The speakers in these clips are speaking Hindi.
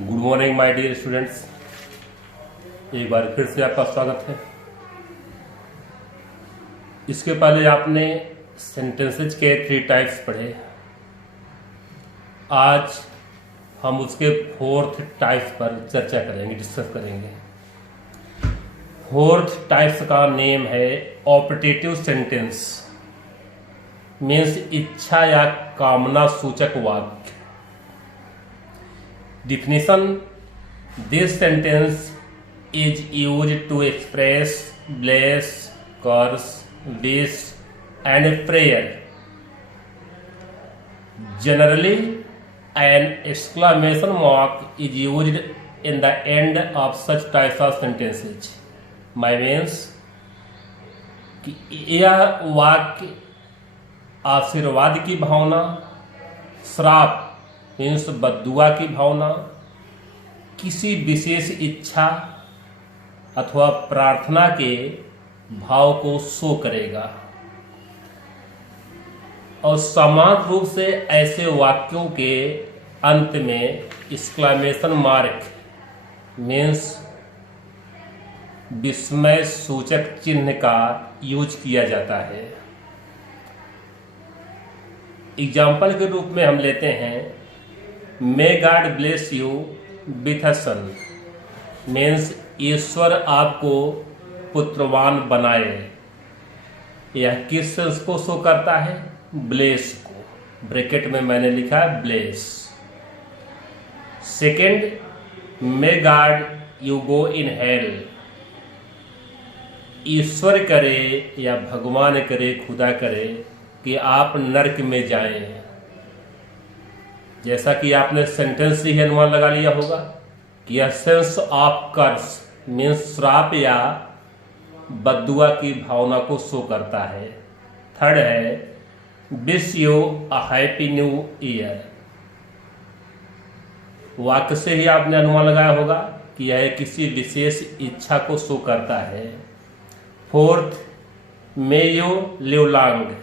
Good morning my dear students. एक बार फिर से आपका स्वागत है। इसके पहले आपने सेंटेंसेज के 3 टाइप्स पढ़े। आज हम उसके 4th टाइप पर चर्चा करेंगे, डिस्कस करेंगे। 4th टाइप्स का नेम है ऑप्टेटिव सेंटेंस, मीन्स इच्छा या कामना सूचक वाक्य। Definition: This sentence is used to express bless, curse, wish, and prayer. Generally, an exclamation mark is used in the end of such types of sentences. My means कि यह वाक्य आशीर्वाद की भावना, श्राप मीन्स बद्दुआ की भावना, किसी विशेष इच्छा अथवा प्रार्थना के भाव को शो करेगा। और समान रूप से ऐसे वाक्यों के अंत में एक्सक्लेमेशन मार्क मीन्स विस्मय सूचक चिन्ह का यूज किया जाता है। एग्जाम्पल के रूप में हम लेते हैं may God bless you with a son, means ईश्वर आपको पुत्रवान बनाए। यह किस सेंस को शो करता है? ब्लेस को। ब्रैकेट में मैंने लिखा है bless. Second, may God you go in hell, ईश्वर करे या भगवान करे, खुदा करे कि आप नरक में जाएं। जैसा कि आपने सेंटेंस से ही अनुमान लगा लिया होगा कि यह सेंस ऑफ कर्स मीन्स श्राप या बद्दुआ की भावना को शो करता है। थर्ड है wish you a happy new year. वाक्य से ही आपने अनुमान लगाया होगा कि यह किसी विशेष इच्छा को शो करता है। Fourth, may you live long,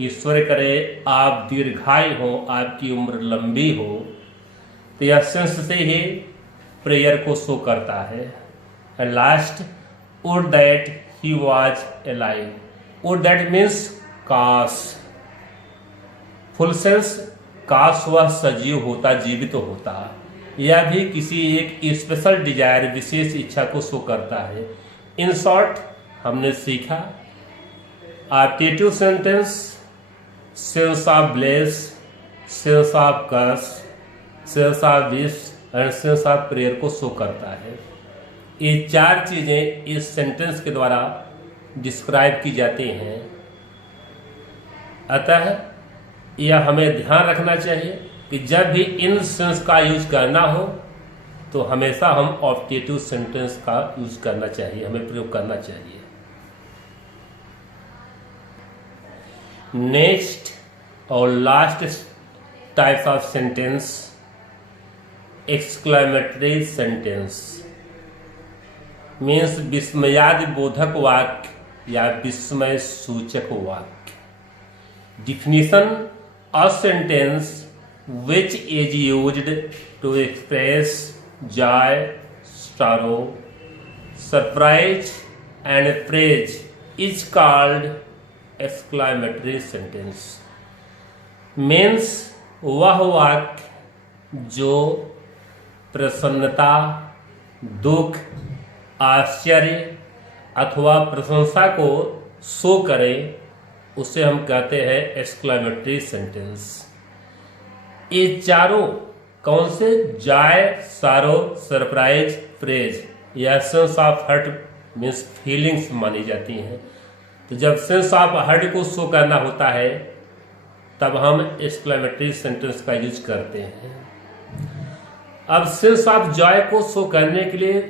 ईश्वर करे आप दीर्घायु हो, आपकी उम्र लंबी हो। तो यह सेंस से ही प्रेयर को शो करता है। And last, would that he was alive, would that means काश। फुल सेंस काश वह सजीव होता, जीवित होता। यह भी किसी एक स्पेशल डिजायर, विशेष इच्छा को शो करता है। इन शॉर्ट हमने सीखा optative sentence sense of bless, sense of curse, sense of wish and sense of prayer को शो करता है। ये 4 चीजें इस सेंटेंस के द्वारा डिस्क्राइब की जाती हैं। अतः यह हमें ध्यान रखना चाहिए कि जब भी इन सेंस का यूज करना हो तो हमेशा हम ऑप्टेटिव सेंटेंस का यूज करना चाहिए, हमें प्रयोग करना चाहिए। नेक्स्ट और last types of sentence, exclamatory sentence means विस्मयादि बोधक वाक्य या विस्मय सूचक वाक्य। Definition: a sentence which is used to express joy, sorrow, surprise and praise is called exclamatory sentence. Means वह वाक्य जो प्रसन्नता, दुख, आश्चर्य अथवा प्रशंसा को शो करे उसे हम कहते हैं एक्सक्लेमेटरी सेंटेंस। ये चारों कौन से? जॉय, सैरो, सरप्राइज, प्रेज या sense of hurt means feelings मानी जाती हैं। तो जब सेंस ऑफ हर्ट को शो करना होता है तब हम एक्सक्लेमेटरी सेंटेंस का यूज करते हैं। अब सेंस ऑफ जॉय को शो करने के लिए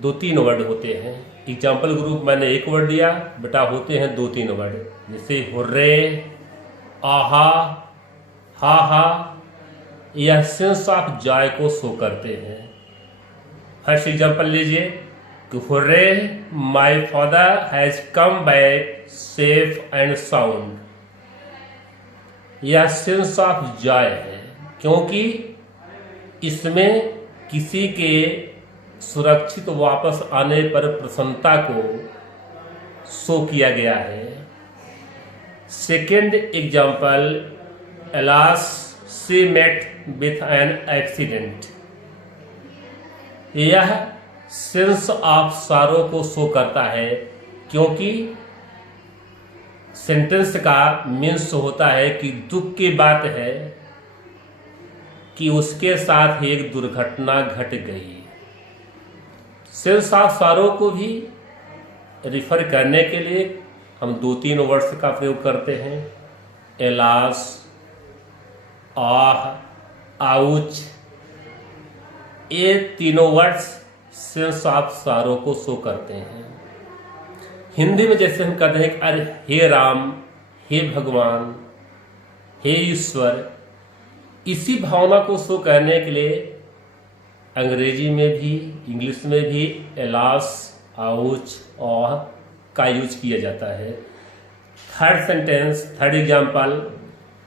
2-3 वर्ड होते हैं। एग्जाम्पल ग्रुप मैंने 1 वर्ड दिया, बेटा होते हैं 2-3 वर्ड, जैसे हुर्रे, आहा, हा हा। यह सेंस ऑफ जॉय को शो करते हैं। फर्स्ट एग्जाम्पल लीजिए कि hurray my father has come back safe and sound. यह सेंस ऑफ जॉय है क्योंकि इसमें किसी के सुरक्षित वापस आने पर प्रसन्नता को शो किया गया है। Second example, alas she met with an accident. यह सेंस ऑफ सारो को शो करता है, क्योंकि सेंटेंस का मीन्स होता है कि दुख की बात है कि उसके साथ एक दुर्घटना घट गई। सेंस ऑफ सारो को भी रिफर करने के लिए हम 2-3 वर्ड्स का प्रयोग करते हैं, एलास, आह, आउच। ये तीनों वर्ड्स सेंस ऑफ सारो को शो करते हैं। हिंदी में जैसे हम कहते हैं कि अरे हे राम, हे भगवान, हे ईश्वर, इसी भावना को शो करने के लिए अंग्रेजी में भी इंग्लिश में भी एलास, आउच और का यूज किया जाता है। Third sentence, third example,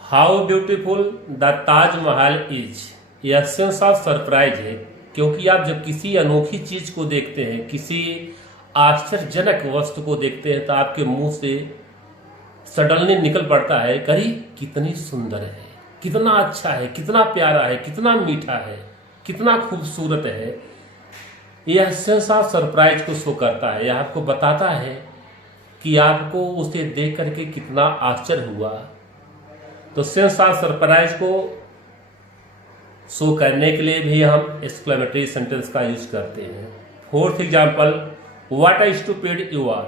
how beautiful the Taj Mahal is. यह सेंस ऑफ सरप्राइज है, क्योंकि आप जब किसी अनोखी चीज को देखते हैं, किसी आश्चर्यजनक वस्तु को देखते हैं, तो आपके मुंह से सडनली निकल पड़ता है, करी कितनी सुंदर है, कितना अच्छा है, कितना प्यारा है, कितना मीठा है, कितना खूबसूरत है। यह सेंस ऑफ सरप्राइज को शो करता है। यह आपको बताता है कि आपको उसे देख करके कितना आश्चर्य हुआ। तो सेंस ऑफ सरप्राइज को शो करने के लिए भी हम एक्सक्लेमेटरी सेंटेंस का यूज करते हैं। Fourth example, what a stupid you are.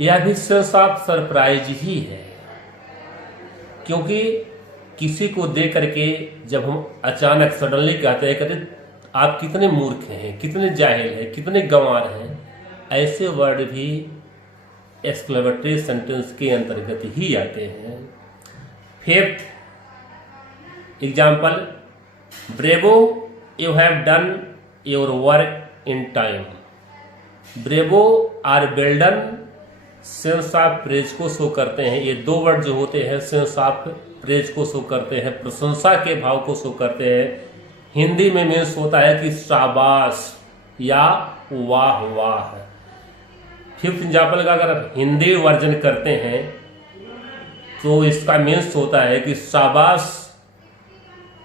यह भी सेंस ऑफ सरप्राइज ही है, क्योंकि किसी को देख करके जब हम अचानक सडनली कहते हैं कि आप कितने मूर्ख हैं, कितने जाहिल हैं, कितने गंवार हैं, ऐसे वर्ड भी एक्सक्लेमेटरी सेंटेंस के अंतर्गत ही आते हैं। Fifth example, bravo you have done your work in time. Bravo और वेल सेंस ऑफ प्रेज को शो करते हैं। ये दो वर्ड जो होते हैं सेंस ऑफ प्रेज को शो करते हैं, प्रशंसा के भाव को शो करते हैं। हिंदी में मीन्स होता है कि शाबाश या वाह वाह। फिफ्थ एग्जाम्पल का अगर हिंदी वर्जन करते हैं तो इसका मीन्स होता है कि शाबाश,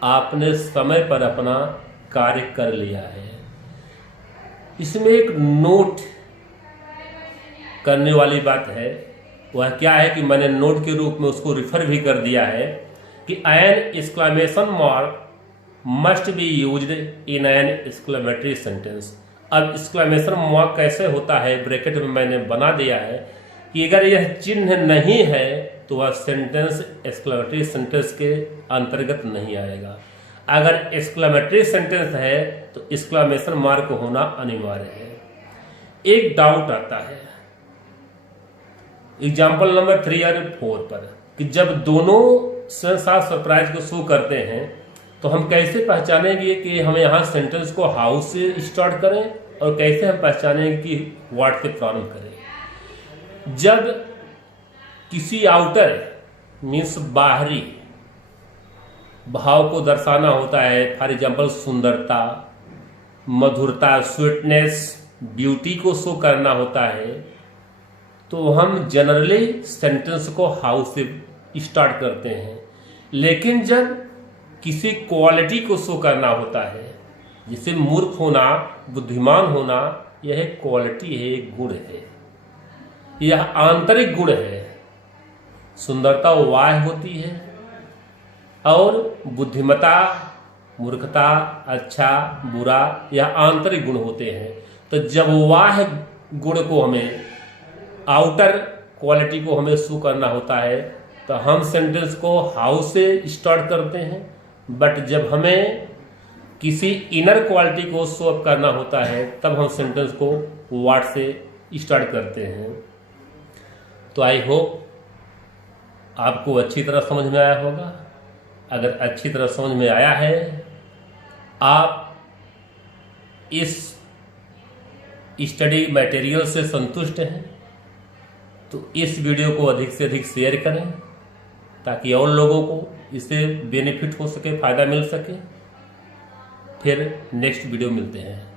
आपने समय पर अपना कार्य कर लिया है। इसमें एक नोट करने वाली बात है, वह क्या है कि मैंने नोट के रूप में उसको रिफर भी कर दिया है कि an exclamation mark must be used in an exclamatory sentence. अब एक्सक्लेमेशन मार्क कैसे होता है, ब्रैकेट में मैंने बना दिया है कि अगर यह चिन्ह नहीं है तो वह सेंटेंस एक्सक्लेमेटरी सेंटेंस के अंतर्गत नहीं आएगा। अगर एक्सक्लेमेटरी सेंटेंस है तो एक्सक्लेमेशन मार्क होना अनिवार्य है। एक डाउट आता है एग्जाम्पल नंबर 3 और 4 पर कि जब दोनों सेंस ऑफ सरप्राइज को शो करते हैं तो हम कैसे पहचानेंगे कि हम यहाँ सेंटेंस को हाउ से स्टार्ट करें और कैसे हम पहचानेंगे कि व्हाट से प्रारंभ करें। जब किसी आउटर मीन्स बाहरी भाव को दर्शाना होता है, फॉर एग्जाम्पल सुंदरता, मधुरता, स्वीटनेस, ब्यूटी को शो करना होता है, तो हम जनरली सेंटेंस को हाउ से स्टार्ट करते हैं। लेकिन जब किसी क्वालिटी को शो करना होता है, जैसे मूर्ख होना, बुद्धिमान होना, यह एक क्वालिटी है, एक गुण है, यह आंतरिक गुण है। सुंदरता वाह होती है और बुद्धिमता, मूर्खता, अच्छा, बुरा, यह आंतरिक गुण होते हैं। तो जब वाह गुण को हमें, आउटर क्वालिटी को हमें शो करना होता है तो हम सेंटेंस को हाउ से स्टार्ट करते हैं। बट जब हमें किसी इनर क्वालिटी को शो अप करना होता है तब हम सेंटेंस को व्हाट से स्टार्ट करते हैं। तो आई होप आपको अच्छी तरह समझ में आया होगा। अगर अच्छी तरह समझ में आया है, आप इस स्टडी मटेरियल से संतुष्ट हैं, तो इस वीडियो को अधिक से अधिक शेयर करें ताकि और लोगों को इससे बेनिफिट हो सके, फायदा मिल सके। फिर नेक्स्ट वीडियो मिलते हैं।